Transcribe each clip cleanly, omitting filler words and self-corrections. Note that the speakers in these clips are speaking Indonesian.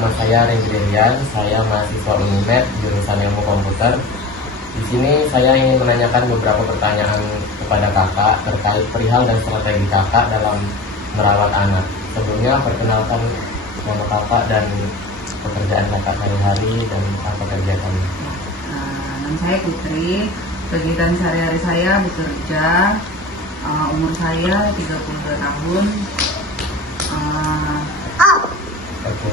nama saya Rendrian, saya mahasiswa UNIMED jurusan Ilmu Komputer. Di sini saya ingin menanyakan beberapa pertanyaan kepada kakak terkait perihal dan strategi kakak dalam merawat anak. Sebelumnya perkenalkan nama kakak dan pekerjaan kakak sehari-hari dan apa kerja kamu. Nama saya Putri, kegiatan sehari-hari saya bekerja, umur saya 32 tahun. Oke.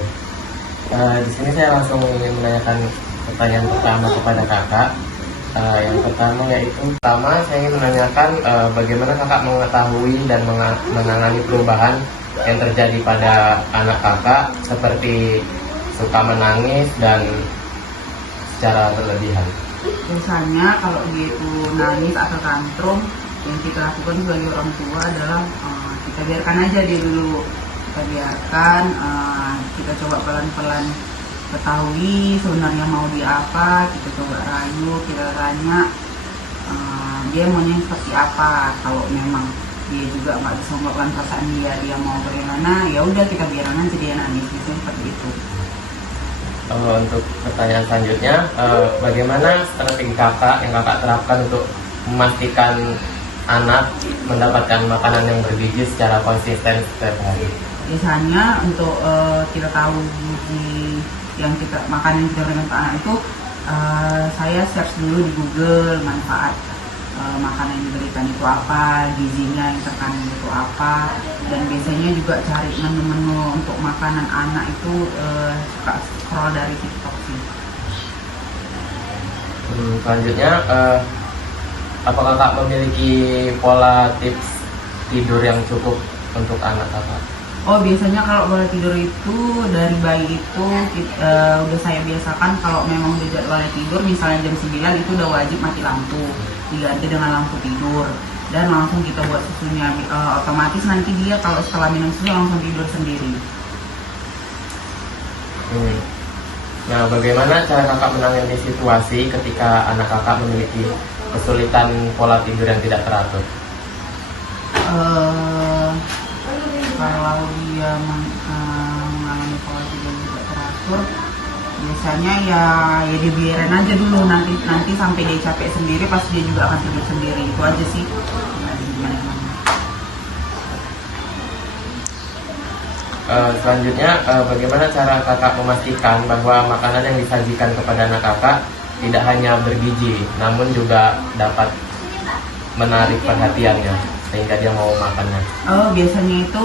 Di sini saya langsung ingin menanyakan pertanyaan pertama kepada kakak. Yang pertama saya ingin menanyakan bagaimana kakak mengetahui dan menangani perubahan yang terjadi pada anak kakak seperti suka menangis dan secara berlebihan. Biasanya kalau dia itu nangis atau tantrum, yang kita lakukan sebagai orang tua adalah kita biarkan aja dia dulu. Kita biarkan, kita coba pelan-pelan ketahui sebenarnya mau dia apa, kita coba rayu, kita tanya dia maunya seperti apa. Kalau memang dia juga nggak bisa mengungkapkan perasaan dia mau bagaimana, ya udah kita biarkan aja dia nangis, itu seperti itu. Untuk pertanyaan selanjutnya, bagaimana strategi kakak yang kakak terapkan untuk memastikan anak mendapatkan makanan yang bergizi secara konsisten setiap hari? Biasanya untuk kita tahu gizi yang kita makanan yang kita berikan ke anak itu, saya search dulu di Google manfaat makanan yang diberikan itu apa, gizinya yang terkandung itu apa, dan biasanya juga cari menu-menu untuk makanan anak itu suka scroll dari TikTok sih. Selanjutnya, apakah kakak memiliki pola tips tidur yang cukup untuk anak kakak? Oh, biasanya kalau pola tidur itu dari bayi itu udah saya biasakan kalau memang udah jadwalnya tidur, misalnya jam 9 itu udah wajib mati lampu, diganti dengan lampu tidur, dan langsung kita buat susunya. Otomatis nanti dia kalau setelah minum susu langsung tidur sendiri. Nah, bagaimana cara kakak menangani situasi ketika anak kakak memiliki kesulitan pola tidur yang tidak teratur? Kalau dia mengalami pola tidur yang tidak teratur, biasanya ya dibiarin aja dulu, nanti sampai dia capek sendiri, pas dia juga akan tidur sendiri. Itu aja sih. Selanjutnya, bagaimana cara kakak memastikan bahwa makanan yang disajikan kepada anak kakak tidak hanya bergizi, namun juga dapat menarik perhatiannya sehingga dia mau makannya? Biasanya itu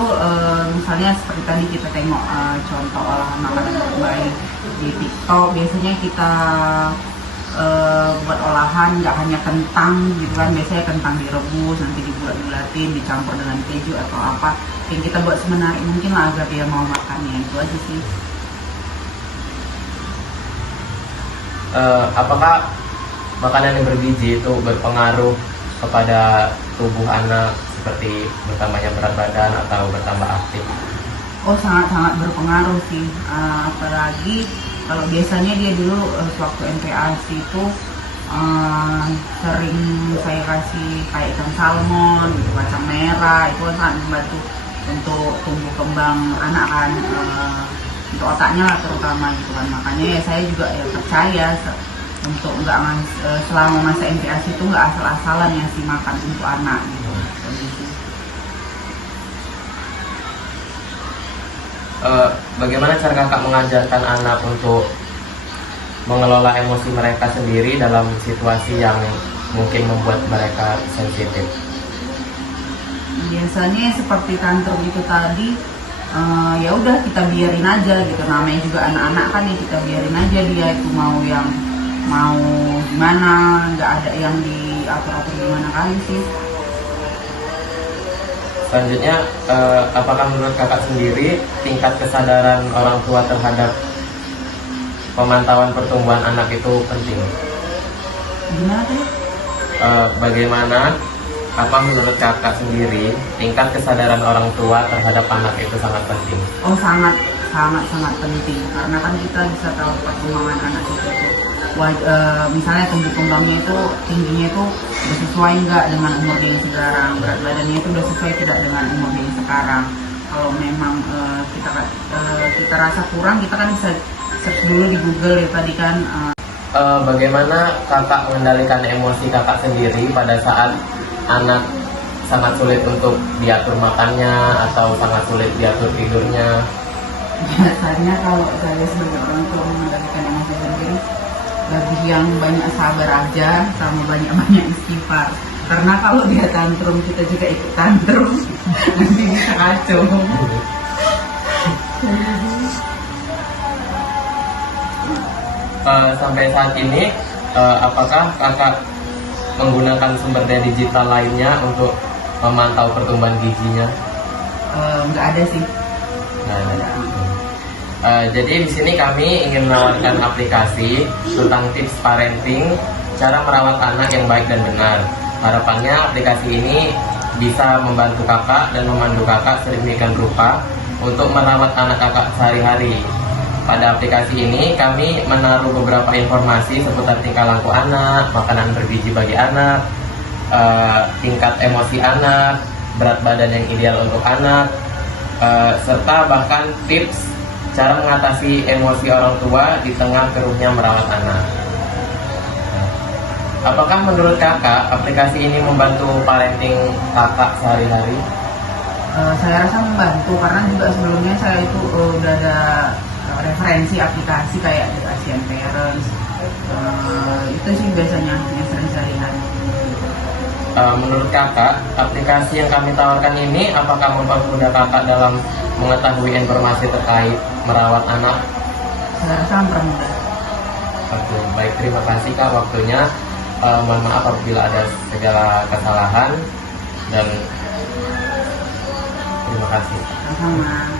misalnya seperti tadi kita tengok contoh olahan makanan terbaik di TikTok. Biasanya kita buat olahan nggak hanya kentang gitu kan, biasanya kentang direbus, nanti dibulat-bulatin, dicampur dengan keju atau apa, yang kita buat semenarik mungkin lah agar dia mau makannya. Itu aja sih. Apakah makanan yang bergizi itu berpengaruh kepada tubuh anak seperti bertambahnya berat badan atau bertambah aktif? Oh, sangat-sangat berpengaruh sih, apalagi kalau biasanya dia dulu sewaktu MPASI itu sering saya kasih kayak ikan salmon, gitu, kacang merah, itu sangat membantu untuk tumbuh kembang anak kan, untuk otaknya lah terutama gitu kan. Makanya ya saya juga percaya untuk selama masa MPASI itu nggak asal-asalan ngasih makan untuk anak gitu. Bagaimana cara kakak mengajarkan anak untuk mengelola emosi mereka sendiri dalam situasi yang mungkin membuat mereka sensitif? Biasanya seperti tantrum itu tadi, ya udah kita biarin aja gitu, namanya juga anak-anak kan, ya kita biarin aja dia itu mau gimana, nggak ada yang diatur-atur gimana kali sih. Selanjutnya, apakah menurut kakak sendiri tingkat kesadaran orang tua terhadap pemantauan pertumbuhan anak itu penting? Gimana tuh? Bagaimana, apa menurut kakak sendiri tingkat kesadaran orang tua terhadap anak itu sangat penting? Oh, sangat penting, karena kan kita bisa tahu perkembangan anak itu. Misalnya tumbuh kembangnya itu tingginya itu udah sesuai nggak dengan umur dia yang sekarang, berat badannya itu udah sesuai tidak dengan umur dia yang sekarang. Kalau memang kita rasa kurang, kita kan bisa search dulu di Google ya tadi kan. Bagaimana kakak mengendalikan emosi kakak sendiri pada saat anak sangat sulit untuk diatur makannya atau sangat sulit diatur tidurnya? Biasanya kalau saya sebagai orang tua mengendalikan emosi sendiri, lebih yang banyak sabar aja sama banyak-banyak istighfar. Karena kalau dia tantrum, kita juga ikut tantrum, nanti bisa kacau. Sampai saat ini, apakah kakak menggunakan sumber daya digital lainnya untuk memantau pertumbuhan giginya? Nggak ada sih. Nggak ada. Jadi di sini kami ingin menawarkan aplikasi tentang tips parenting, cara merawat anak yang baik dan benar. Harapannya aplikasi ini bisa membantu kakak dan memandu kakak sedemikian rupa untuk merawat anak kakak sehari-hari. Pada aplikasi ini kami menaruh beberapa informasi seputar tingkah laku anak, makanan bergizi bagi anak, tingkat emosi anak, berat badan yang ideal untuk anak, serta bahkan tips cara mengatasi emosi orang tua di tengah keruhnya merawat anak. Apakah menurut kakak aplikasi ini membantu parenting kakak sehari-hari? Saya rasa membantu karena juga sebelumnya saya itu udah ada referensi aplikasi kayak The Asian Parents. Itu sih biasanya yang sering saya lihat. Menurut kakak, aplikasi yang kami tawarkan ini apakah mempermudah kakak dalam mengetahui informasi terkait merawat anak? Saya rasa mempermudah. Oke, baik, terima kasih kak waktunya. Mohon maaf apabila ada segala kesalahan dan terima kasih. Sama-sama.